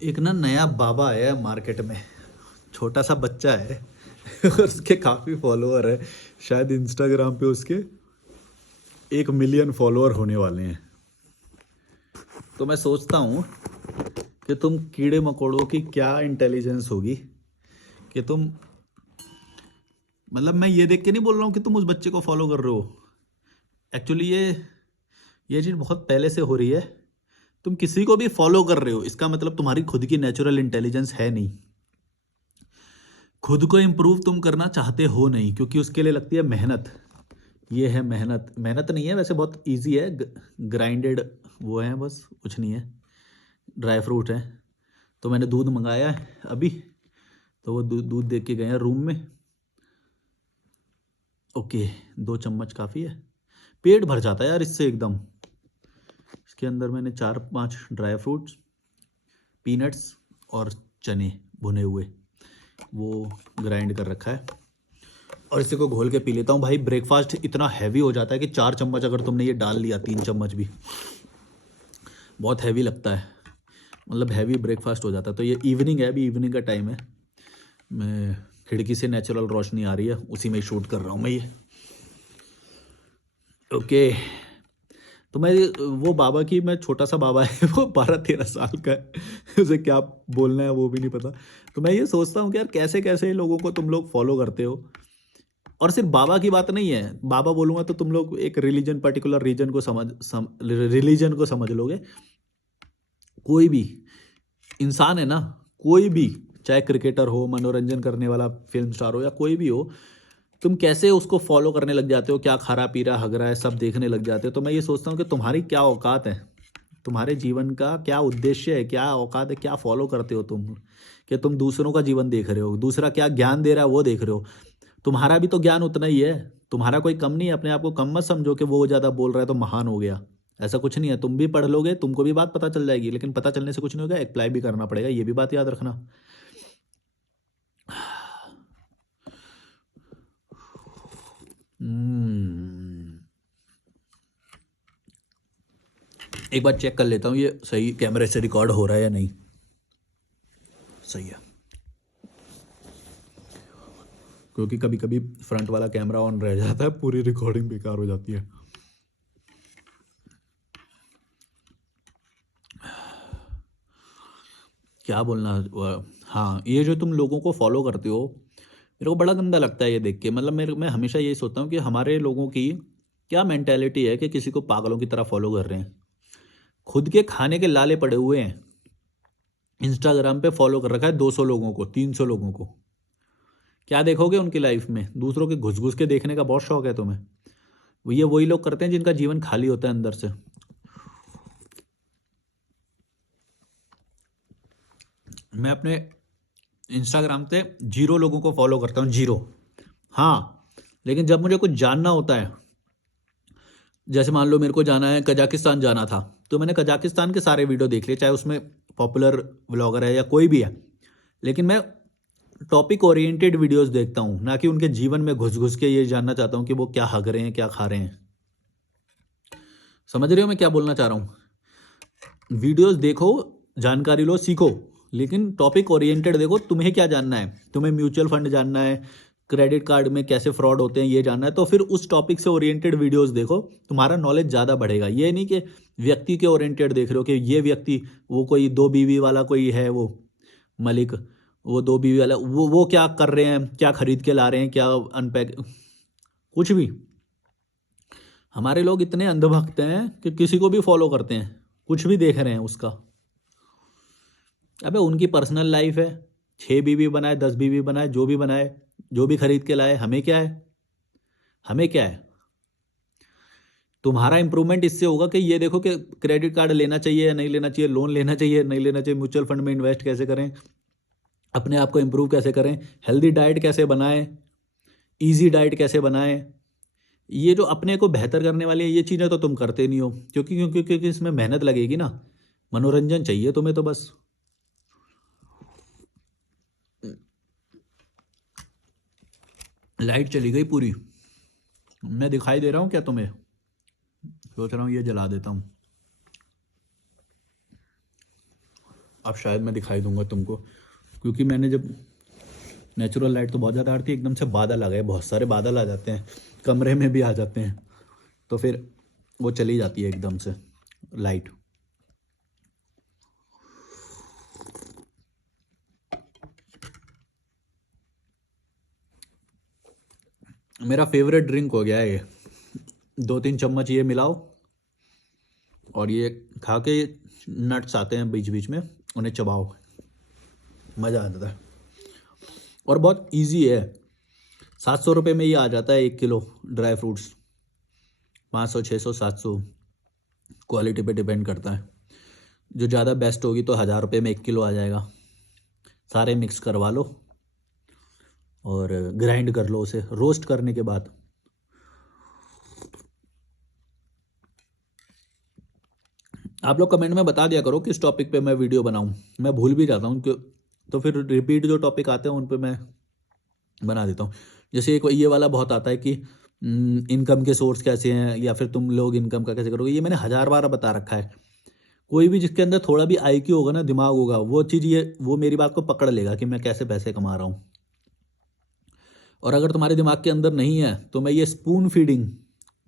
एक ना नया बाबा आया है मार्केट में। छोटा सा बच्चा है और उसके काफ़ी फॉलोअर है। शायद इंस्टाग्राम पे उसके 1 मिलियन फॉलोअर होने वाले हैं। तो मैं सोचता हूँ कि तुम कीड़े मकोड़ों की क्या इंटेलिजेंस होगी कि तुम, मतलब मैं ये देख के नहीं बोल रहा हूँ कि तुम उस बच्चे को फॉलो कर रहे हो। एक्चुअली ये चीज़ बहुत पहले से हो रही है। तुम किसी को भी फॉलो कर रहे हो, इसका मतलब तुम्हारी खुद की नेचुरल इंटेलिजेंस है नहीं। खुद को इम्प्रूव तुम करना चाहते हो नहीं, क्योंकि उसके लिए लगती है मेहनत। ये है मेहनत। मेहनत नहीं है वैसे, बहुत इजी है। ग्राइंडेड वो है, बस कुछ नहीं है। ड्राई फ्रूट है। तो मैंने दूध मंगाया है अभी, तो वो दूध दूध दे के गए हैं रूम में। ओके, 2 चम्मच काफ़ी है। पेट भर जाता है यार इससे एकदम। इसके अंदर मैंने 4-5 ड्राई फ्रूट्स, पीनट्स और चने भुने हुए वो ग्राइंड कर रखा है, और इसी को घोल के पी लेता हूँ। भाई ब्रेकफास्ट इतना हैवी हो जाता है कि 4 चम्मच अगर तुमने ये डाल लिया, 3 चम्मच भी बहुत हैवी लगता है। मतलब हैवी ब्रेकफास्ट हो जाता है। तो ये इवनिंग है, अभी इवनिंग का टाइम है। मैं खिड़की से नेचुरल रोशनी आ रही है, उसी में शूट कर रहा हूँ मैं ये। ओके। तो मैं वो बाबा की, मैं छोटा सा बाबा है वो 12-13 साल का है। उसे क्या बोलना है वो भी नहीं पता। तो मैं ये सोचता हूँ कि यार कैसे कैसे लोगों को तुम लोग फॉलो करते हो। और सिर्फ बाबा की बात नहीं है, बाबा बोलूँगा तो तुम लोग एक रिलीजन, पर्टिकुलर रीजन को रिलीजन को समझ लोगे। कोई भी इंसान है ना, कोई भी, चाहे क्रिकेटर हो, मनोरंजन करने वाला फिल्म स्टार हो, या कोई भी हो, तुम कैसे उसको फॉलो करने लग जाते हो, क्या खा रहा पी रहा हग रहा है सब देखने लग जाते हो। तो मैं ये सोचता हूँ कि तुम्हारी क्या औकात है, तुम्हारे जीवन का क्या उद्देश्य है, क्या औकात है, क्या फॉलो करते हो तुम। कि तुम दूसरों का जीवन देख रहे हो, दूसरा क्या ज्ञान दे रहा है वो देख रहे हो। तुम्हारा भी तो ज्ञान उतना ही है, तुम्हारा कोई कम नहीं है। अपने आप को कम मत समझो कि वो ज़्यादा बोल रहा है तो महान हो गया। ऐसा कुछ नहीं है। तुम भी पढ़ लोगे, तुमको भी बात पता चल जाएगी, लेकिन पता चलने से कुछ नहीं होगा, अप्लाई भी करना पड़ेगा, ये भी बात याद रखना। हम्म, एक बार चेक कर लेता हूँ ये सही कैमरे से रिकॉर्ड हो रहा है या नहीं। सही है, क्योंकि कभी कभी फ्रंट वाला कैमरा ऑन रह जाता है, पूरी रिकॉर्डिंग बेकार हो जाती है। क्या बोलना हाँ, ये जो तुम लोगों को फॉलो करते हो, मेरे को बड़ा गंदा लगता है ये देख के। मतलब मैं हमेशा यही सोचता हूँ कि हमारे लोगों की क्या मेंटेलिटी है कि किसी को पागलों की तरह फॉलो कर रहे हैं। खुद के खाने के लाले पड़े हुए हैं, इंस्टाग्राम पे फॉलो कर रखा है 200 लोगों को, 300 लोगों को। क्या देखोगे उनकी लाइफ में? दूसरों के घुस घुस के देखने का बहुत शौक है तुम्हें। ये वही लोग करते हैं जिनका जीवन खाली होता है अंदर से। मैं अपने इंस्टाग्राम पे 0 लोगों को फॉलो करता हूँ, 0। हाँ, लेकिन जब मुझे कुछ जानना होता है, जैसे मान लो मेरे को जाना है, कजाकिस्तान जाना था, तो मैंने कजाकिस्तान के सारे वीडियो देख लिए, चाहे उसमें पॉपुलर व्लॉगर है या कोई भी है। लेकिन मैं टॉपिक ओरिएंटेड वीडियोस देखता हूँ, ना कि उनके जीवन में घुस घुस के ये जानना चाहता हूँ कि वो क्या हग रहे हैं, क्या खा रहे हैं। समझ रहे हो मैं क्या बोलना चाह रहा हूँ? वीडियोस देखो, जानकारी लो, सीखो, लेकिन टॉपिक ओरिएंटेड देखो। तुम्हें क्या जानना है? तुम्हें म्यूचुअल फंड जानना है, क्रेडिट कार्ड में कैसे फ्रॉड होते हैं ये जानना है, तो फिर उस टॉपिक से ओरिएंटेड वीडियोस देखो, तुम्हारा नॉलेज ज़्यादा बढ़ेगा। ये नहीं कि व्यक्ति के ओरिएंटेड देख रहे हो कि ये व्यक्ति, वो कोई 2 बीवी वाला कोई है, वो मलिक, वो 2 बीवी वाला, वो क्या कर रहे हैं, क्या खरीद के ला रहे हैं, क्या अनपैक, कुछ भी। हमारे लोग इतने अंधभक्त हैं कि किसी को भी फॉलो करते हैं, कुछ भी देख रहे हैं उसका। अबे उनकी पर्सनल लाइफ है, 6 बीवी बनाए, 10 बीवी बनाए, जो भी बनाए, जो भी खरीद के लाए, हमें क्या है? हमें क्या है? तुम्हारा इंप्रूवमेंट इससे होगा कि ये देखो कि क्रेडिट कार्ड लेना चाहिए या नहीं लेना चाहिए, लोन लेना चाहिए या नहीं लेना चाहिए, म्यूचुअल फंड में इन्वेस्ट कैसे करें, अपने आप को इम्प्रूव कैसे करें, हेल्दी डाइट कैसे बनाएं, इजी डाइट कैसे बनाएं। ये जो अपने को बेहतर करने वाली है, ये चीज़ें तो तुम करते नहीं हो, क्योंकि इसमें मेहनत लगेगी ना। मनोरंजन चाहिए तुम्हें तो बस। लाइट चली गई पूरी। मैं दिखाई दे रहा हूँ क्या तुम्हें? सोच रहा हूँ ये जला देता हूँ। अब शायद मैं दिखाई दूंगा तुमको, क्योंकि मैंने जब नेचुरल लाइट तो बहुत ज़्यादा आ रही थी, एकदम से बादल आ गए, बहुत सारे बादल आ जाते हैं, कमरे में भी आ जाते हैं, तो फिर वो चली जाती है एकदम से लाइट। मेरा फेवरेट ड्रिंक हो गया है ये। 2-3 चम्मच ये मिलाओ और ये खा के, नट्स आते हैं बीच बीच में, उन्हें चबाओ, मज़ा आ जाता है। और बहुत इजी है, 700 रुपये में ये आ जाता है 1 किलो ड्राई फ्रूट्स, 500, 600, 700, क्वालिटी पे डिपेंड करता है। जो ज़्यादा बेस्ट होगी तो 1000 रुपये में 1 किलो आ जाएगा। सारे मिक्स करवा लो और ग्राइंड कर लो उसे, रोस्ट करने के बाद। आप लोग कमेंट में बता दिया करो किस टॉपिक पे मैं वीडियो बनाऊं, मैं भूल भी जाता हूं, तो फिर रिपीट जो टॉपिक आते हैं उन पे मैं बना देता हूं। जैसे एक ये वाला बहुत आता है कि इनकम के सोर्स कैसे हैं, या फिर तुम लोग इनकम का कैसे करोगे, ये मैंने 1000 बार बता रखा है। कोई भी जिसके अंदर थोड़ा भी IQ होगा ना, दिमाग होगा, वो चीज़ वो मेरी बात को पकड़ लेगा कि मैं कैसे पैसे कमा रहा हूँ। और अगर तुम्हारे दिमाग के अंदर नहीं है तो मैं ये स्पून फीडिंग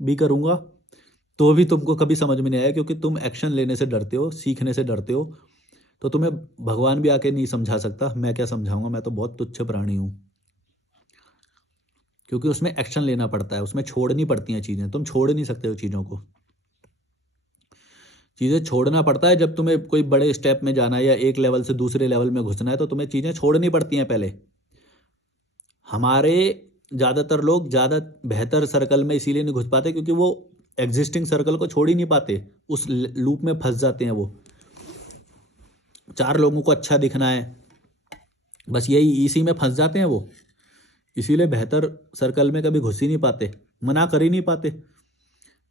भी करूँगा, तो भी तुमको कभी समझ में नहीं आया, क्योंकि तुम एक्शन लेने से डरते हो, सीखने से डरते हो। तो तुम्हें भगवान भी आके नहीं समझा सकता, मैं क्या समझाऊंगा, मैं तो बहुत तुच्छ प्राणी हूँ। क्योंकि उसमें एक्शन लेना पड़ता है, उसमें छोड़नी पड़ती हैं चीज़ें, तुम छोड़ नहीं सकते हो चीज़ों को। चीज़ें छोड़ना पड़ता है जब तुम्हें कोई बड़े स्टेप में जाना है या एक लेवल से दूसरे लेवल में घुसना है, तो तुम्हें चीज़ें छोड़नी पड़ती हैं पहले। हमारे ज़्यादातर लोग ज़्यादा बेहतर सर्कल में इसीलिए नहीं घुस पाते क्योंकि वो एग्जिस्टिंग सर्कल को छोड़ ही नहीं पाते, उस लूप में फंस जाते हैं। वो 4 लोगों को अच्छा दिखना है, बस यही इसी में फंस जाते हैं वो, इसीलिए बेहतर सर्कल में कभी घुस ही नहीं पाते, मना कर ही नहीं पाते।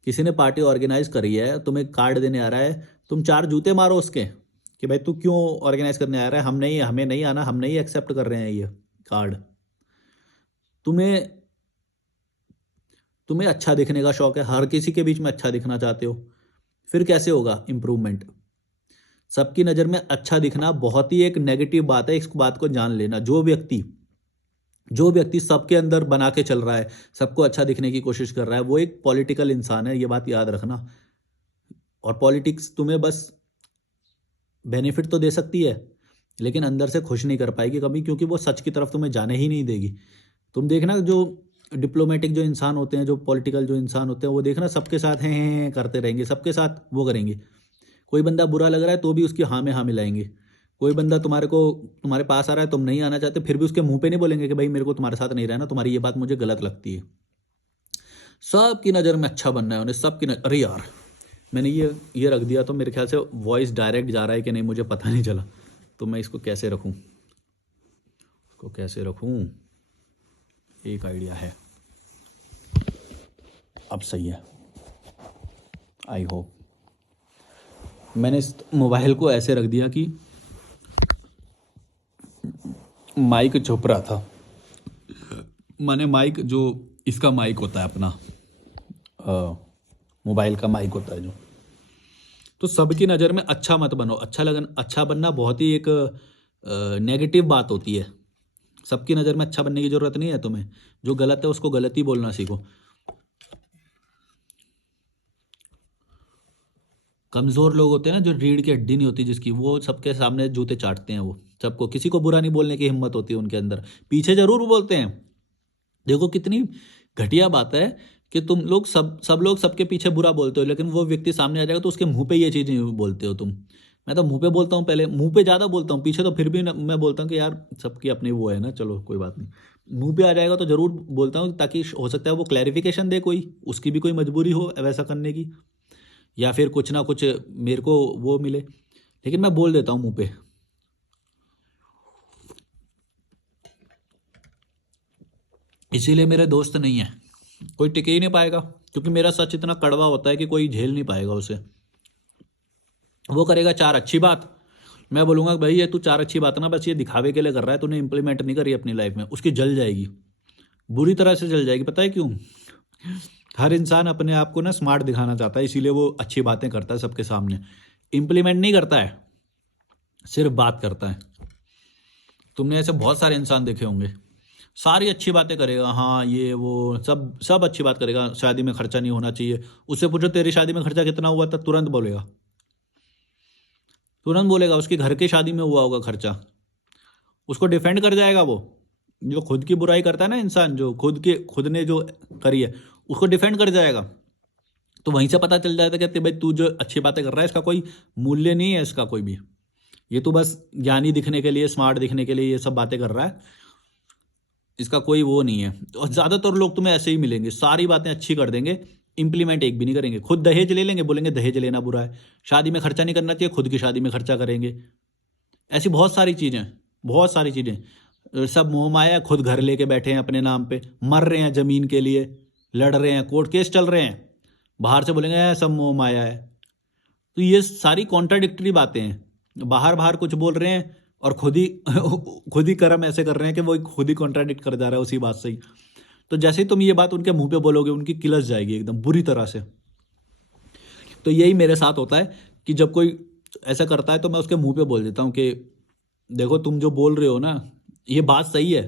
किसी ने पार्टी ऑर्गेनाइज करी है, तुम्हें कार्ड देने आ रहा है, तुम 4 जूते मारो उसके कि भाई तू क्यों ऑर्गेनाइज करने आ रहा है, हम नहीं, हमें नहीं आना, हम नहीं एक्सेप्ट कर रहे हैं ये कार्ड। तुम्हें अच्छा दिखने का शौक है, हर किसी के बीच में अच्छा दिखना चाहते हो, फिर कैसे होगा इम्प्रूवमेंट। सबकी नज़र में अच्छा दिखना बहुत ही एक नेगेटिव बात है, इस बात को जान लेना। जो व्यक्ति सबके अंदर बना के चल रहा है, सबको अच्छा दिखने की कोशिश कर रहा है, वो एक पॉलिटिकल इंसान है, ये बात याद रखना। और पॉलिटिक्स तुम्हें बस बेनिफिट तो दे सकती है, लेकिन अंदर से खुश नहीं कर पाएगी कभी, क्योंकि वो सच की तरफ तुम्हें जाने ही नहीं देगी। तुम देखना, जो डिप्लोमेटिक जो इंसान होते हैं, जो पॉलिटिकल जो इंसान होते हैं, वो देखना सबके साथ हैं करते रहेंगे, सबके साथ वो करेंगे। कोई बंदा बुरा लग रहा है तो भी उसकी हाँ में हाँ मिलाएंगे। कोई बंदा तुम्हारे पास आ रहा है, तुम नहीं आना चाहते, फिर भी उसके मुंह पे नहीं बोलेंगे कि भाई मेरे को तुम्हारे साथ नहीं रहना, तुम्हारी ये बात मुझे गलत लगती है। सबकी नज़र में अच्छा बनना है उन्हें, सबकी नज़र। अरे यार, मैंने ये रख दिया तो मेरे ख्याल से वॉइस डायरेक्ट जा रहा है कि नहीं मुझे पता नहीं चला। तो मैं इसको कैसे रखूँ, एक आइडिया है। अब सही है, आई होप। मैंने इस मोबाइल को ऐसे रख दिया कि माइक छुप रहा था, माने माइक जो इसका माइक होता है अपना, मोबाइल का माइक होता है जो। तो सबकी नज़र में अच्छा मत बनो, अच्छा बनना बहुत ही एक नेगेटिव बात होती है। सबकी नज़र में अच्छा बनने की ज़रूरत नहीं है तुम्हें, जो गलत है उसको गलत ही बोलना सीखो। कमज़ोर लोग होते हैं ना, जो रीढ़ की हड्डी नहीं होती जिसकी, वो सबके सामने जूते चाटते हैं, वो सबको, किसी को बुरा नहीं बोलने की हिम्मत होती है उनके अंदर, पीछे जरूर बोलते हैं। देखो कितनी घटिया बात है कि तुम लोग सब लोग सबके पीछे बुरा बोलते हो, लेकिन वो व्यक्ति सामने आ जाएगा तो उसके मुंह पे ये चीज़ें बोलते हो तुम। मैं तो मुंह पे बोलता हूँ, पहले मुंह पे ज़्यादा बोलता हूँ, पीछे तो फिर भी मैं बोलता हूँ कि यार सबकी अपनी वो है ना, चलो कोई बात नहीं। मुंह पे आ जाएगा तो ज़रूर बोलता हूँ, ताकि हो सकता है वो क्लैरिफिकेशन दे, कोई उसकी भी कोई मजबूरी हो वैसा करने की, या फिर कुछ ना कुछ मेरे को वो मिले, लेकिन मैं बोल देता हूँ मुंह पे। इसीलिए मेरे दोस्त नहीं है, कोई टिके ही नहीं पाएगा, क्योंकि मेरा सच इतना कड़वा होता है कि कोई झेल नहीं पाएगा उसे। वो करेगा 4 अच्छी बात, मैं बोलूँगा भाई ये तू 4 अच्छी बात ना बस ये दिखावे के लिए कर रहा है, तूने इंप्लीमेंट नहीं करी अपनी लाइफ में, उसकी जल जाएगी, बुरी तरह से जल जाएगी। पता है क्यों? हर इंसान अपने आप को ना स्मार्ट दिखाना चाहता है, इसीलिए वो अच्छी बातें करता है सबके सामने, इम्प्लीमेंट नहीं करता है। सिर्फ बात करता है। तुमने ऐसे बहुत सारे इंसान देखे होंगे, सारी अच्छी बातें करेगा, हाँ ये वो सब सब अच्छी बात करेगा, शादी में खर्चा नहीं होना चाहिए। उससे पूछो तेरी शादी में खर्चा कितना हुआ था, तुरंत बोलेगा, तुरंत बोलेगा उसकी घर की शादी में हुआ होगा खर्चा। उसको डिफेंड कर जाएगा वो। जो खुद की बुराई करता है ना इंसान, जो खुद ने जो करी है उसको डिफेंड कर जाएगा। तो वहीं से पता चल जाता है कि भाई तू जो अच्छी बातें कर रहा है इसका कोई मूल्य नहीं है, इसका कोई भी, ये तो बस ज्ञानी दिखने के लिए, स्मार्ट दिखने के लिए ये सब बातें कर रहा है, इसका कोई वो नहीं है। और ज़्यादातर लोग तुम्हें ऐसे ही मिलेंगे, सारी बातें अच्छी कर देंगे, इंप्लीमेंट एक भी नहीं करेंगे। खुद दहेज ले लेंगे, बोलेंगे दहेज लेना बुरा है, शादी में खर्चा नहीं करना चाहिए, खुद की शादी में खर्चा करेंगे। ऐसी बहुत सारी चीज़ें, बहुत सारी चीज़ें। सब मोह माया है, खुद घर लेके बैठे हैं अपने नाम पे, मर रहे हैं ज़मीन के लिए, लड़ रहे हैं, कोर्ट केस चल रहे हैं, बाहर से बोलेंगे सब मोह माया है। तो ये सारी कॉन्ट्राडिक्टरी बातें हैं, बाहर बाहर कुछ बोल रहे हैं और खुद ही खुद ही कर्म ऐसे कर रहे हैं कि वो खुद ही कॉन्ट्राडिक्ट कर जा रहा है उसी बात से ही। तो जैसे ही तुम ये बात उनके मुंह पे बोलोगे, उनकी किलस जाएगी एकदम बुरी तरह से। तो यही मेरे साथ होता है कि जब कोई ऐसा करता है तो मैं उसके मुंह पे बोल देता हूँ कि देखो तुम जो बोल रहे हो ना ये बात सही है,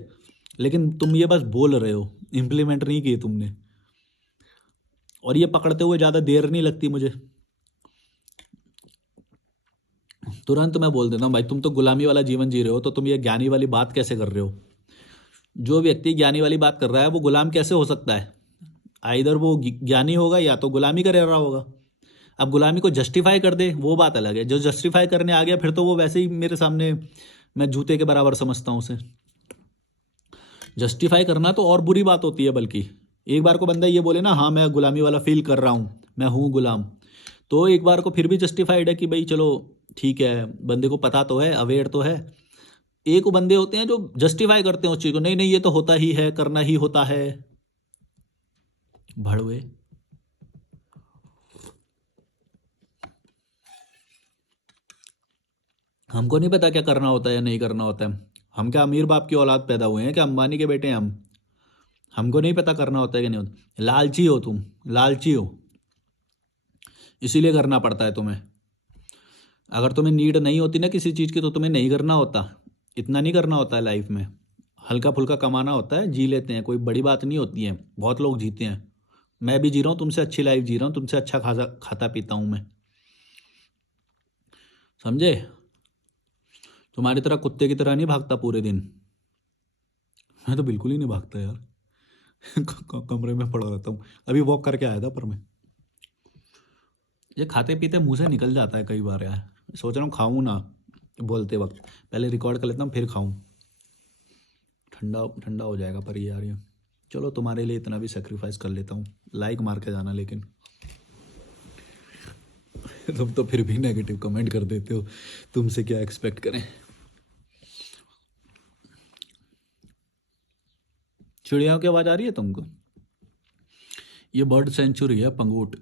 लेकिन तुम ये बस बोल रहे हो, इम्प्लीमेंट नहीं की तुमने। और ये पकड़ते हुए ज़्यादा देर नहीं लगती मुझे, तुरंत मैं बोल देता हूँ भाई तुम तो गुलामी वाला जीवन जी रहे हो, तो तुम ये ज्ञानी वाली बात कैसे कर रहे हो। जो व्यक्ति ज्ञानी वाली बात कर रहा है वो गुलाम कैसे हो सकता है। आइदर वो ज्ञानी होगा या तो गुलामी कर रहा होगा। अब गुलामी को जस्टिफाई कर दे वो बात अलग है, जो जस्टिफाई करने आ गया फिर तो वो वैसे ही मेरे सामने, मैं जूते के बराबर समझता हूँ उसे। जस्टिफाई करना तो और बुरी बात होती है, बल्कि एक बार को बंदा ये बोले ना हाँ मैं गुलामी वाला फील कर रहा हूँ, मैं हूँ गुलाम, तो एक बार को फिर भी जस्टिफाइड है कि भाई चलो ठीक है, बंदे को पता तो है, अवेयर तो है। एक वो बंदे होते हैं जो जस्टिफाई करते हैं उस चीज़ को, नहीं नहीं ये तो होता ही है, करना ही होता है, भड़वे। हमको नहीं पता क्या करना होता है या नहीं करना होता है। हम क्या अमीर बाप की औलाद पैदा हुए हैं क्या, अंबानी के बेटे हैं हम? हमको नहीं पता करना होता है कि नहीं होता। लालची हो तुम, लालची हो, इसीलिए करना पड़ता है तुम्हें। अगर तुम्हें नीड नहीं होती ना किसी चीज़ की तो तुम्हें नहीं करना होता, इतना नहीं करना होता है लाइफ में। हल्का फुल्का कमाना होता है, जी लेते हैं, कोई बड़ी बात नहीं होती है, बहुत लोग जीते हैं। मैं भी जी रहा हूँ, तुमसे अच्छी लाइफ जी रहा हूँ, तुमसे अच्छा खासा खाता पीता हूँ मैं, समझे। तुम्हारी तरह कुत्ते की तरह नहीं भागता पूरे दिन, मैं तो बिल्कुल ही नहीं भागता यार। कमरे में पड़ा रहता हूँ, अभी वॉक करके आया था पर मैं, ये खाते पीते मुंह से निकल जाता है कई बार यार। सोच रहा हूँ खाऊं ना बोलते वक्त, पहले रिकॉर्ड कर लेता हूँ फिर खाऊं, ठंडा ठंडा हो जाएगा। पर यार ये चलो तुम्हारे लिए इतना भी सेक्रीफाइस कर लेता हूँ, लाइक मार के जाना लेकिन। तुम तो फिर भी नेगेटिव कमेंट कर देते हो, तुमसे क्या एक्सपेक्ट करें। चिड़ियाओं की आवाज़ आ रही है तुमको? ये बर्ड सेंचुरी है, पंगोट,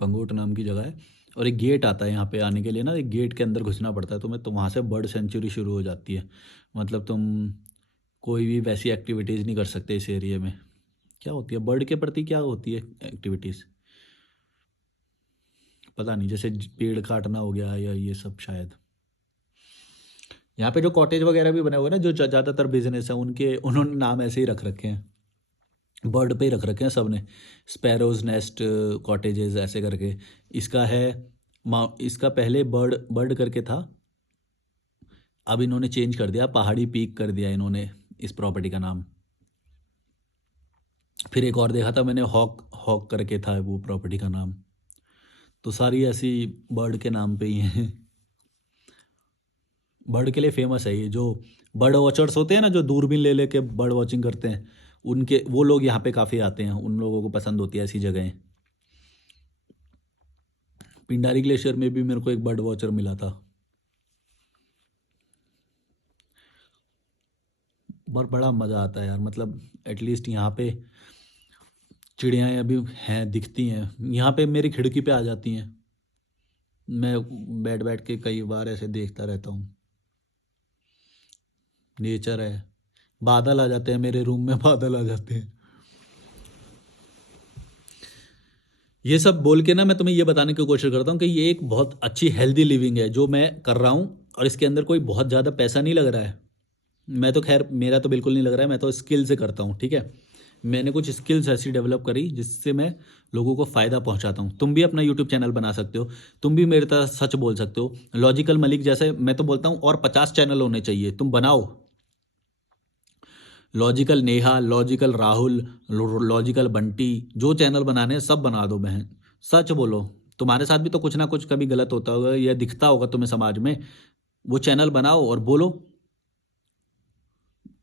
पंगोट नाम की जगह है। और एक गेट आता है यहाँ पे आने के लिए ना, एक गेट के अंदर घुसना पड़ता है तुम्हें, तो वहाँ से बर्ड सेंचुरी शुरू हो जाती है। मतलब तुम कोई भी वैसी एक्टिविटीज़ नहीं कर सकते इस एरिया में। क्या होती है बर्ड के प्रति, क्या होती है एक्टिविटीज़ पता नहीं, जैसे पेड़ काटना हो गया या ये सब शायद। यहाँ पे जो कॉटेज वगैरह भी बने हुए हैं ना, जो ज़्यादातर बिजनेस है उनके, उन्होंने नाम ऐसे ही रख रखे हैं, बर्ड पे ही रख रखे हैं सब ने, स्पैरोज नेस्ट कॉटेजेस ऐसे करके। इसका है इसका पहले बर्ड बर्ड करके था, अब इन्होंने चेंज कर दिया, पहाड़ी पीक कर दिया इन्होंने इस प्रॉपर्टी का नाम। फिर एक और देखा था मैंने, हॉक हॉक करके था वो प्रॉपर्टी का नाम। तो सारी ऐसी बर्ड के नाम पे ही हैं। बर्ड के लिए फेमस है ये, जो बर्ड वॉचर्स होते हैं ना, जो दूरबीन ले लेके बर्ड वॉचिंग करते हैं, उनके वो लोग यहाँ पे काफ़ी आते हैं, उन लोगों को पसंद होती है ऐसी जगहें। पिंडारी ग्लेशियर में भी मेरे को एक बर्ड वॉचर मिला था, बहुत बड़ा मज़ा आता है यार। मतलब एटलीस्ट यहाँ पे चिड़ियाँ अभी हैं, दिखती हैं, यहाँ पे मेरी खिड़की पे आ जाती हैं, मैं बैठ बैठ के कई बार ऐसे देखता रहता हूँ। नेचर है, बादल आ जाते हैं मेरे रूम में, बादल आ जाते हैं। ये सब बोल के ना मैं तुम्हें ये बताने की कोशिश करता हूँ कि ये एक बहुत अच्छी हेल्दी लिविंग है जो मैं कर रहा हूँ, और इसके अंदर कोई बहुत ज़्यादा पैसा नहीं लग रहा है। मैं तो खैर, मेरा तो बिल्कुल नहीं लग रहा है, मैं तो स्किल से करता हूँ, ठीक है। मैंने कुछ स्किल्स ऐसी डेवलप करी जिससे मैं लोगों को फ़ायदा पहुँचाता हूँ। तुम भी अपना यूट्यूब चैनल बना सकते हो, तुम भी मेरे तरह सच बोल सकते हो। लॉजिकल मलिक जैसे मैं तो बोलता हूँ और 50 चैनल होने चाहिए, तुम बनाओ। Logical Neha, logical Rahul, logical Bunty, जो चैनल बनाने हैं सब बना दो बहन। सच बोलो, तुम्हारे साथ भी तो कुछ ना कुछ कभी गलत होता होगा या दिखता होगा तुम्हें समाज में, वो चैनल बनाओ और बोलो।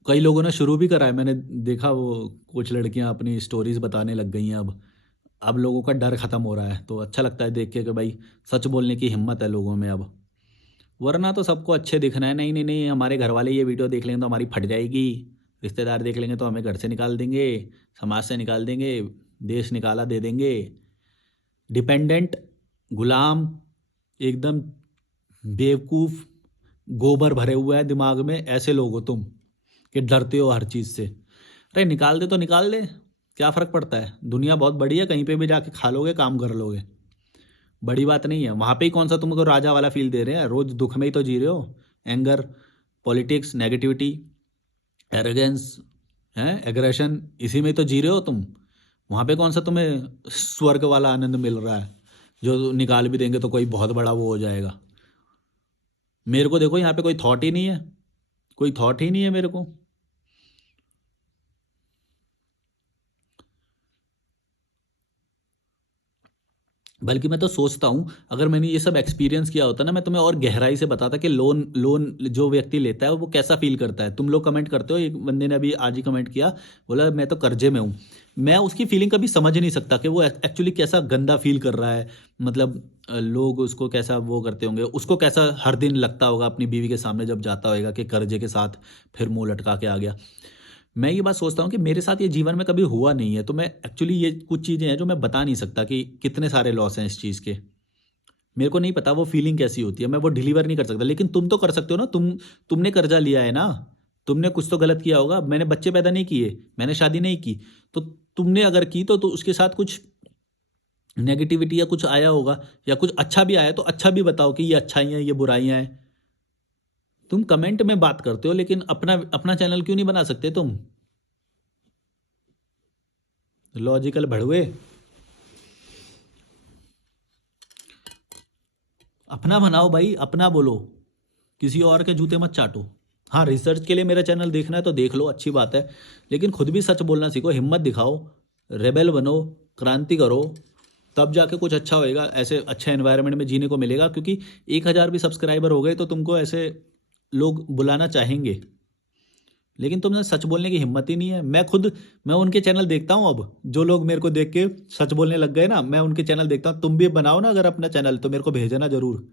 कई लोगों ने शुरू भी करा है, मैंने देखा, वो कुछ लड़कियां अपनी स्टोरीज बताने लग गई हैं अब लोगों का डर खत्म हो रहा है, तो अच्छा लगता है देख के कि भाई सच बोलने की हिम्मत है लोगों में अब। वरना तो सबको अच्छे दिखना है, नहीं नहीं नहीं, हमारे घर वाले ये वीडियो देख लेंगे तो हमारी फट जाएगी, रिश्तेदार देख लेंगे तो हमें घर से निकाल देंगे, समाज से निकाल देंगे, देश निकाला दे देंगे। डिपेंडेंट, गुलाम, एकदम बेवकूफ़, गोबर भरे हुए हैं दिमाग में, ऐसे लोग हो तुम कि डरते हो हर चीज़ से। अरे निकाल दे तो निकाल दे, क्या फ़र्क पड़ता है, दुनिया बहुत बड़ी है, कहीं पे भी जाके खा लोगे, काम कर लोगे, बड़ी बात नहीं है। वहाँ पे ही कौन सा तुमको राजा वाला फील दे रहे हैं, रोज़ दुख में ही तो जी रहे हो। एंगर, पॉलिटिक्स, नेगेटिविटी, एरोगेंस, हैं, एग्रेशन, इसी में ही तो जी रहे हो तुम। वहाँ पे कौन सा तुम्हें स्वर्ग वाला आनंद मिल रहा है जो निकाल भी देंगे तो कोई बहुत बड़ा वो हो जाएगा। मेरे को देखो, यहाँ पे कोई थॉट ही नहीं है, कोई थॉट ही नहीं है मेरे को। बल्कि मैं तो सोचता हूँ अगर मैंने ये सब एक्सपीरियंस किया होता ना, मैं तुम्हें और गहराई से बताता कि लोन लोन जो व्यक्ति लेता है वो कैसा फील करता है। तुम लोग कमेंट करते हो, एक बंदे ने अभी आज ही कमेंट किया, बोला मैं तो कर्जे में हूँ। मैं उसकी फीलिंग कभी समझ नहीं सकता कि वो एक्चुअली कैसा गंदा फील कर रहा है। मतलब लोग उसको कैसा वो करते होंगे, उसको कैसा हर दिन लगता होगा अपनी बीवी के सामने जब जाता होगा कि कर्जे के साथ फिर मुंह लटका के आ गया। मैं ये बात सोचता हूँ कि मेरे साथ ये जीवन में कभी हुआ नहीं है, तो मैं एक्चुअली ये कुछ चीज़ें हैं जो मैं बता नहीं सकता कि कितने सारे लॉस हैं इस चीज़ के। मेरे को नहीं पता वो फीलिंग कैसी होती है, मैं वो डिलीवर नहीं कर सकता, लेकिन तुम तो कर सकते हो ना। तुमने कर्जा लिया है ना, तुमने कुछ तो गलत किया होगा। मैंने बच्चे पैदा नहीं किए, मैंने शादी नहीं की, तो तुमने अगर की तो उसके साथ कुछ नेगेटिविटी या कुछ आया होगा, या कुछ अच्छा भी आया तो अच्छा भी बताओ कि ये अच्छाइयाँ ये बुराइयाँ हैं। तुम कमेंट में बात करते हो लेकिन अपना अपना चैनल क्यों नहीं बना सकते तुम, लॉजिकल भड़वे। अपना बनाओ भाई, अपना बोलो, किसी और के जूते मत चाटो। हाँ, रिसर्च के लिए मेरा चैनल देखना है तो देख लो, अच्छी बात है, लेकिन खुद भी सच बोलना सीखो, हिम्मत दिखाओ, रेबेल बनो, क्रांति करो, तब जाके कुछ अच्छा होएगा, ऐसे अच्छे एनवायरनमेंट में जीने को मिलेगा। क्योंकि 1000 भी सब्सक्राइबर हो गए तो तुमको ऐसे लोग बुलाना चाहेंगे, लेकिन तुमने सच बोलने की हिम्मत ही नहीं है। मैं उनके चैनल देखता हूँ, अब जो लोग मेरे को देख के सच बोलने लग गए ना, मैं उनके चैनल देखता हूँ। तुम भी बनाओ ना अगर अपना चैनल, तो मेरे को भेजना जरूर,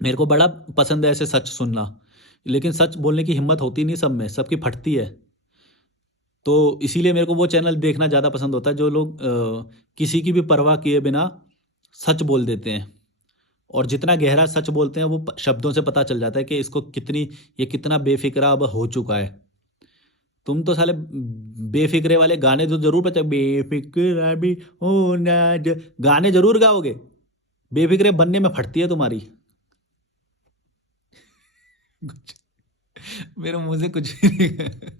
मेरे को बड़ा पसंद है ऐसे सच सुनना। लेकिन सच बोलने की हिम्मत होती नहीं सब में, सबकी फटती है। तो इसीलिए मेरे को वो चैनल देखना ज़्यादा पसंद होता है जो लोग किसी की भी परवाह किए बिना सच बोल देते हैं। और जितना गहरा सच बोलते हैं वो शब्दों से पता चल जाता है कि ये कितना बेफिक्रा अब हो चुका है। तुम तो साले बेफिक्रे वाले गाने तो जरूर बचा, बेफिक्रा भी होना गाने जरूर गाओगे, बेफिक्रे बनने में फटती है तुम्हारी। मेरे मुंह से कुछ भी नहीं।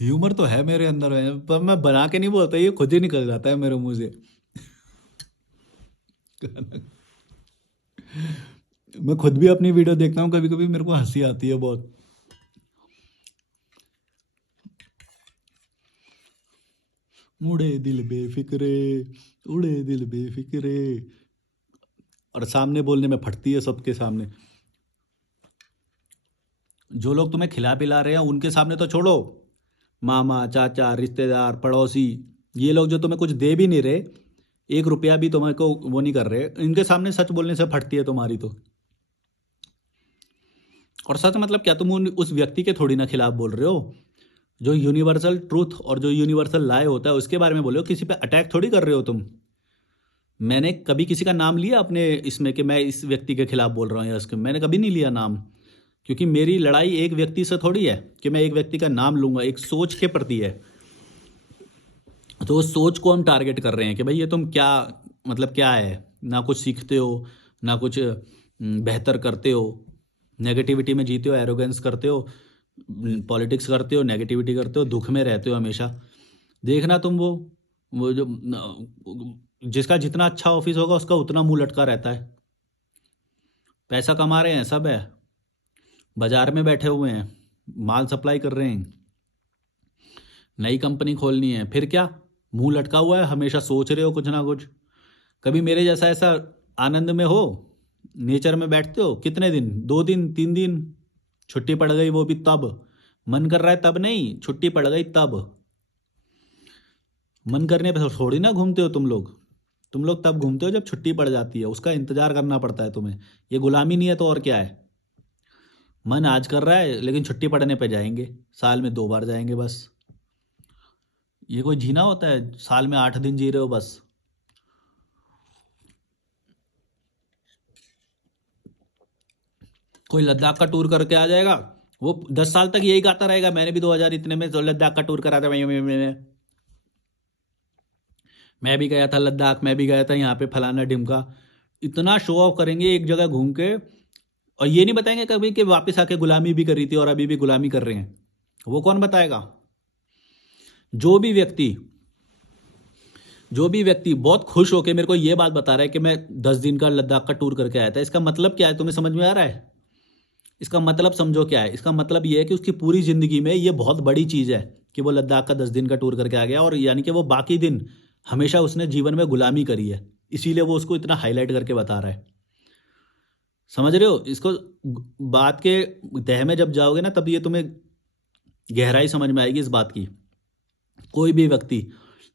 ह्यूमर तो है मेरे अंदर है, पर मैं बना के नहीं बोलता, ये खुद ही निकल जाता है मेरे मुंह से। मैं खुद भी अपनी वीडियो देखता हूँ, कभी कभी मेरे को हंसी आती है बहुत। उड़े दिल बेफिक्रे, उड़े दिल बेफिक्रे, और सामने बोलने में फटती है सबके सामने। जो लोग तुम्हें खिला पिला रहे हैं उनके सामने तो छोड़ो, मामा चाचा रिश्तेदार पड़ोसी, ये लोग जो तुम्हें कुछ दे भी नहीं रहे, 1 रुपया भी तुम्हें को वो नहीं कर रहे, इनके सामने सच बोलने से फटती है तुम्हारी तो। और सच मतलब क्या, तुम उस व्यक्ति के थोड़ी ना खिलाफ बोल रहे हो, जो यूनिवर्सल ट्रूथ और जो यूनिवर्सल लाई होता है उसके बारे में बोले हो, किसी पे अटैक थोड़ी कर रहे हो तुम। मैंने कभी किसी का नाम लिया अपने इसमें कि मैं इस व्यक्ति के खिलाफ बोल रहा हूँ या इसके, मैंने कभी नहीं लिया नाम, क्योंकि मेरी लड़ाई एक व्यक्ति से थोड़ी है कि मैं एक व्यक्ति का नाम लूँगा, एक सोच के प्रति है। तो उस सोच को हम टारगेट कर रहे हैं कि भाई ये तुम क्या, मतलब क्या है, ना कुछ सीखते हो, ना कुछ बेहतर करते हो, नेगेटिविटी में जीते हो, एरोगेंस करते हो, पॉलिटिक्स करते हो, नेगेटिविटी करते हो, दुख में रहते हो हमेशा। देखना तुम वो जो जिसका जितना अच्छा ऑफिस होगा उसका उतना मुंह लटका रहता है। पैसा कमा रहे हैं सब है, बाजार में बैठे हुए हैं, माल सप्लाई कर रहे हैं, नई कंपनी खोलनी है, फिर क्या मुंह लटका हुआ है, हमेशा सोच रहे हो कुछ ना कुछ। कभी मेरे जैसा ऐसा आनंद में हो, नेचर में बैठते हो? कितने दिन, 2 दिन 3 दिन, छुट्टी पड़ गई वो भी तब, मन कर रहा है तब नहीं, छुट्टी पड़ गई तब। मन करने पे थोड़ी ना घूमते हो तुम लोग तब घूमते हो जब छुट्टी पड़ जाती है, उसका इंतजार करना पड़ता है तुम्हें। ये गुलामी नहीं है तो और क्या है? मन आज कर रहा है लेकिन छुट्टी पड़ने पे जाएंगे, साल में 2 बार जाएंगे बस। ये कोई जीना होता है? साल में 8 दिन जी रहे हो बस। कोई लद्दाख का टूर करके आ जाएगा, वो 10 साल तक यही गाता रहेगा, मैंने भी 2000 इतने में तो लद्दाख का टूर करा था, मैं भी गया था लद्दाख, मैं भी गया था यहाँ पे फलाना ढिमका। इतना शो ऑफ करेंगे एक जगह घूम के, और ये नहीं बताएंगे कभी कि वापस आके गुलामी भी करी थी और अभी भी गुलामी कर रहे हैं। वो कौन बताएगा? जो भी व्यक्ति बहुत खुश होके मेरे को ये बात बता रहा है कि मैं 10 दिन का लद्दाख का टूर करके आया था, इसका मतलब क्या है? तुम्हें समझ में आ रहा है? इसका मतलब समझो क्या है। इसका मतलब ये है कि उसकी पूरी ज़िंदगी में ये बहुत बड़ी चीज़ है कि वो लद्दाख का 10 दिन का टूर करके आ गया, और यानी कि वो बाकी दिन हमेशा उसने जीवन में गुलामी करी है, इसीलिए वो उसको इतना हाईलाइट करके बता रहा है। समझ रहे हो इसको? बात के तह में जब जाओगे ना तब ये तुम्हें गहराई समझ में आएगी इस बात की। कोई भी व्यक्ति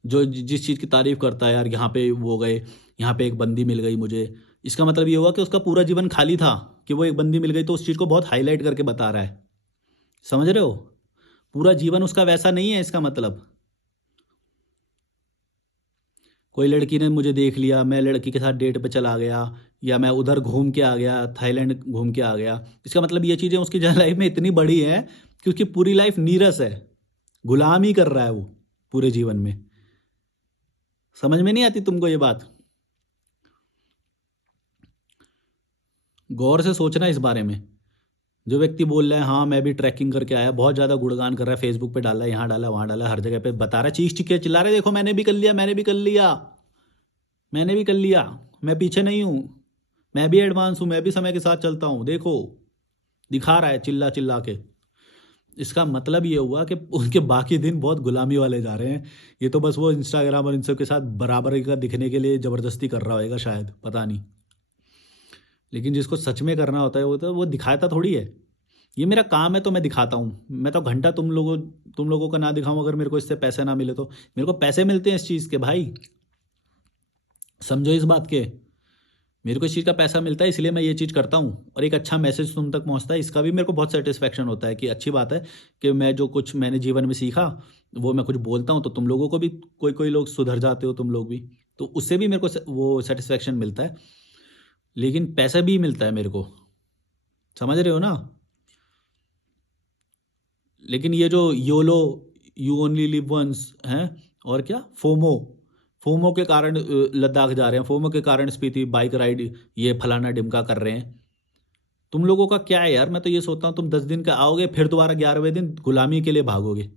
जो जिस चीज़ की तारीफ करता है, यार यहाँ पे वो गए, यहाँ पे एक बंदी मिल गई मुझे, इसका मतलब ये हुआ कि उसका पूरा जीवन खाली था कि वो एक बंदी मिल गई, तो उस चीज़ को बहुत हाईलाइट करके बता रहा है। समझ रहे हो? पूरा जीवन उसका वैसा नहीं है इसका मतलब। कोई लड़की ने मुझे देख लिया, मैं लड़की के साथ डेट पे चला गया, या मैं उधर घूम के आ गया, थाईलैंड घूम के आ गया, इसका मतलब ये चीज़ें उसकी लाइफ में इतनी बड़ी हैं कि उसकी पूरी लाइफ नीरस है, गुलाम ही कर रहा है वो पूरे जीवन में। समझ में नहीं आती तुमको ये बात? गौर से सोचना इस बारे में। जो व्यक्ति बोल रहा है हाँ मैं भी ट्रैकिंग करके आया, बहुत ज़्यादा गुणगान कर रहा है, फेसबुक पे डाला है, यहाँ डाला वहाँ डाला, हर जगह पे बता रहा है, चीख चीख के चिल्ला रहे, देखो मैंने भी कर लिया, मैंने भी कर लिया, मैंने भी कर लिया, मैं पीछे नहीं हूँ, मैं भी एडवांस हूँ, मैं भी समय के साथ चलता हूँ, देखो, दिखा रहा है चिल्ला चिल्ला के। इसका मतलब ये हुआ कि उनके बाकी दिन बहुत गुलामी वाले जा रहे हैं। ये तो बस वो इंस्टाग्राम और इन सब के साथ बराबर का दिखने के लिए ज़बरदस्ती कर रहा होगा शायद, पता नहीं। लेकिन जिसको सच में करना होता है वो दिखाता थोड़ी है। ये मेरा काम है तो मैं दिखाता हूँ। मैं तो घंटा तुम लोगों को ना दिखाऊं अगर मेरे को इससे पैसे ना मिले तो। मेरे को पैसे मिलते हैं इस चीज़ के भाई, समझो इस बात के। मेरे को इस चीज़ का पैसा मिलता है इसलिए मैं ये चीज़ करता हूँ, और एक अच्छा मैसेज तुम तक पहुँचता है, इसका भी मेरे को बहुत सेटिस्फेक्शन होता है कि अच्छी बात है कि मैं जो कुछ मैंने जीवन में सीखा वो मैं कुछ बोलता हूँ तो तुम लोगों को भी कोई कोई लोग सुधर जाते हो तुम लोग भी, तो उससे भी मेरे को वो सेटिस्फेक्शन मिलता है। लेकिन पैसा भी मिलता है मेरे को, समझ रहे हो ना? लेकिन ये जो YOLO, you only live once हैं, और क्या फोमो, फोमो के कारण लद्दाख जा रहे हैं, फोमो के कारण स्पीति बाइक राइड ये फलाना डिमका कर रहे हैं। तुम लोगों का क्या है यार? मैं तो ये सोचता हूँ तुम 10 दिन का आओगे फिर दोबारा 11वें दिन गुलामी के लिए भागोगे।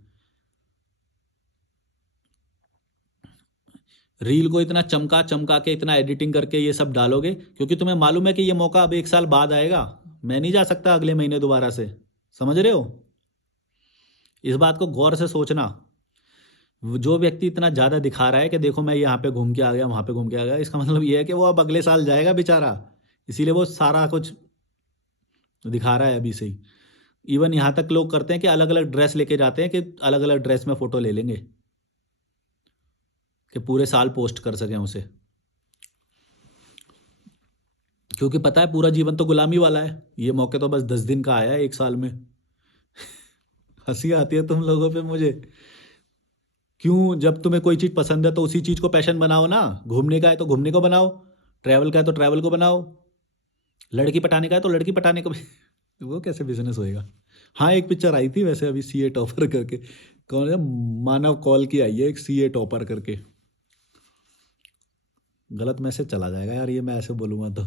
रील को इतना चमका चमका के इतना एडिटिंग करके ये सब डालोगे क्योंकि तुम्हें मालूम है कि ये मौका अब 1 साल बाद आएगा, मैं नहीं जा सकता अगले महीने दोबारा से। समझ रहे हो? इस बात को गौर से सोचना। जो व्यक्ति इतना ज़्यादा दिखा रहा है कि देखो मैं यहाँ पे घूम के आ गया, वहाँ पे घूम के आ गया, इसका मतलब ये है कि वो अब अगले साल जाएगा बेचारा, इसीलिए वो सारा कुछ दिखा रहा है अभी से ही। इवन यहाँ तक लोग करते हैं कि अलग अलग ड्रेस लेके जाते हैं कि अलग अलग ड्रेस में फ़ोटो ले लेंगे कि पूरे साल पोस्ट कर सकें उसे, क्योंकि पता है पूरा जीवन तो गुलामी वाला है, ये मौके तो बस 10 दिन का आया है 1 साल में। हंसी आती है तुम लोगों पे मुझे। क्यों? जब तुम्हें कोई चीज़ पसंद है तो उसी चीज़ को पैशन बनाओ ना। घूमने का है तो घूमने को बनाओ, ट्रैवल का है तो ट्रैवल को बनाओ, लड़की पटाने का है तो लड़की पटाने को वो कैसे बिजनेस होएगा? हाँ, एक पिक्चर आई थी वैसे अभी, सीए टॉपर करके। कौन है? मानव कौल की आई है एक, सीए टॉपर करके। गलत मैसेज चला जाएगा यार ये मैं ऐसे बोलूँगा तो।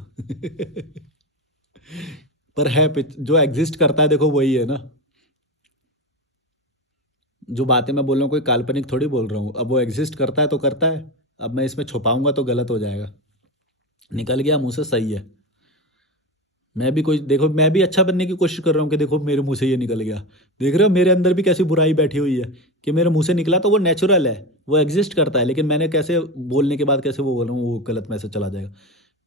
पर है जो एग्जिस्ट करता है देखो वही है ना। जो बातें मैं बोल रहा हूँ कोई काल्पनिक थोड़ी बोल रहा हूँ। अब वो एग्जिस्ट करता है तो करता है। अब मैं इसमें छुपाऊंगा तो गलत हो जाएगा। निकल गया मुंह से, सही है। मैं भी कोई देखो, मैं भी अच्छा बनने की कोशिश कर रहा हूँ कि देखो मेरे मुंह से ये निकल गया। देख रहे हो मेरे अंदर भी कैसी बुराई बैठी हुई है कि मेरे मुंह से निकला, तो वो नेचुरल है, वो एग्जिस्ट करता है। लेकिन मैंने कैसे बोलने के बाद कैसे वो बोल रहा हूँ वो गलत मैसेज चला जाएगा।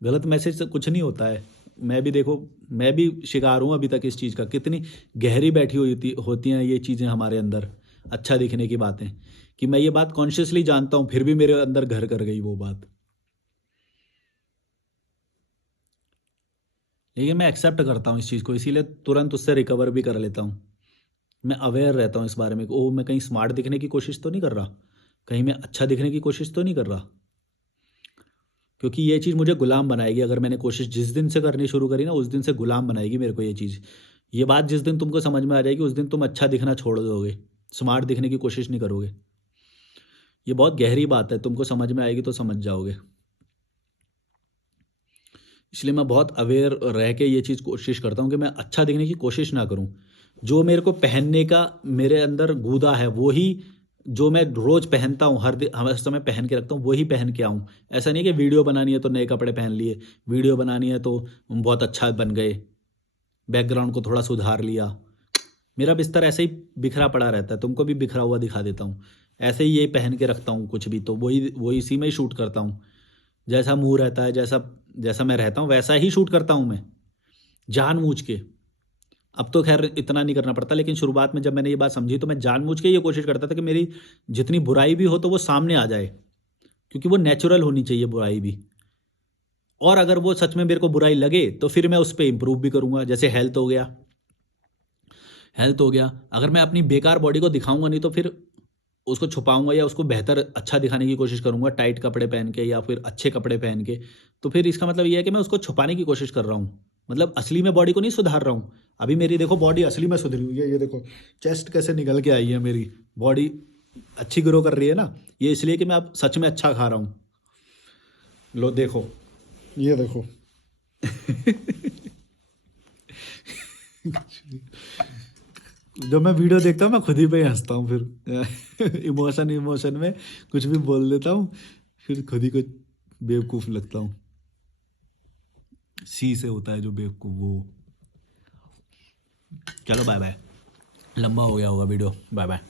गलत मैसेज से कुछ नहीं होता है। मैं भी देखो, मैं भी शिकार हूँ अभी तक इस चीज़ का। कितनी गहरी बैठी हुई होती हैं ये चीज़ें हमारे अंदर, अच्छा दिखने की बातें, कि मैं ये बात कॉन्शियसली जानता हूँ फिर भी मेरे अंदर घर कर गई वो बात। लेकिन मैं एक्सेप्ट करता हूँ इस चीज़ को, इसीलिए तुरंत उससे रिकवर भी कर लेता हूँ। मैं अवेयर रहता हूँ इस बारे में, ओ मैं कहीं स्मार्ट दिखने की कोशिश तो नहीं कर रहा, कहीं मैं अच्छा दिखने की कोशिश तो नहीं कर रहा। क्योंकि ये चीज़ मुझे गुलाम बनाएगी। अगर मैंने कोशिश जिस दिन से करनी शुरू करी ना, उस दिन से गुलाम बनाएगी मेरे को ये चीज़। ये बात जिस दिन तुमको समझ में आ जाएगी उस दिन तुम अच्छा दिखना छोड़ दोगे, स्मार्ट दिखने की कोशिश नहीं करोगे। ये बहुत गहरी बात है, तुमको समझ में आएगी तो समझ जाओगे। इसलिए मैं बहुत अवेयर रह के ये चीज़ कोशिश करता हूँ कि मैं अच्छा दिखने की कोशिश ना करूँ। जो मेरे को पहनने का मेरे अंदर गूदा है वो ही, जो मैं रोज़ पहनता हूँ, हर समय पहन के रखता हूँ, वही पहन के आऊँ। ऐसा नहीं कि वीडियो बनानी है तो नए कपड़े पहन लिए, वीडियो बनानी है तो बहुत अच्छा बन गए, बैकग्राउंड को थोड़ा सुधार लिया। मेरा बिस्तर ऐसे ही बिखरा पड़ा रहता है, तुमको भी बिखरा हुआ दिखा देता हूँ। ऐसे ही ये पहन के रखता हूँ कुछ भी, तो वही वही इसी में ही शूट करता हूँ। जैसा मुँह रहता है, जैसा जैसा मैं रहता हूँ वैसा ही शूट करता हूँ मैं, जानबूझ के। अब तो खैर इतना नहीं करना पड़ता, लेकिन शुरुआत में जब मैंने ये बात समझी तो मैं जानबूझ के ये कोशिश करता था कि मेरी जितनी बुराई भी हो तो वो सामने आ जाए, क्योंकि वो नेचुरल होनी चाहिए बुराई भी। और अगर वो सच में मेरे को बुराई लगे तो फिर मैं उस पर इम्प्रूव भी करूँगा। जैसे हेल्थ हो गया, हेल्थ हो गया, अगर मैं अपनी बेकार बॉडी को दिखाऊंगा नहीं तो फिर उसको छुपाऊंगा या उसको बेहतर अच्छा दिखाने की कोशिश करूंगा टाइट कपड़े पहन के या फिर अच्छे कपड़े पहन के, तो फिर इसका मतलब ये है कि मैं उसको छुपाने की कोशिश कर रहा हूँ। मतलब असली में बॉडी को नहीं सुधार रहा हूँ। अभी मेरी देखो बॉडी असली में सुधरी हुई है, ये देखो चेस्ट कैसे निकल के आई है, मेरी बॉडी अच्छी ग्रो कर रही है ना। ये इसलिए कि मैं अब सच में अच्छा खा रहा हूँ। लो देखो, ये देखो। जब मैं वीडियो देखता हूँ मैं खुद ही पे ही हंसता हूँ फिर। इमोशन इमोशन में कुछ भी बोल देता हूँ, फिर खुद ही को बेवकूफ़ लगता हूँ। सी से होता है जो बेवकूफ़ वो। चलो बाय बाय, लंबा हो गया होगा वीडियो, बाय बाय।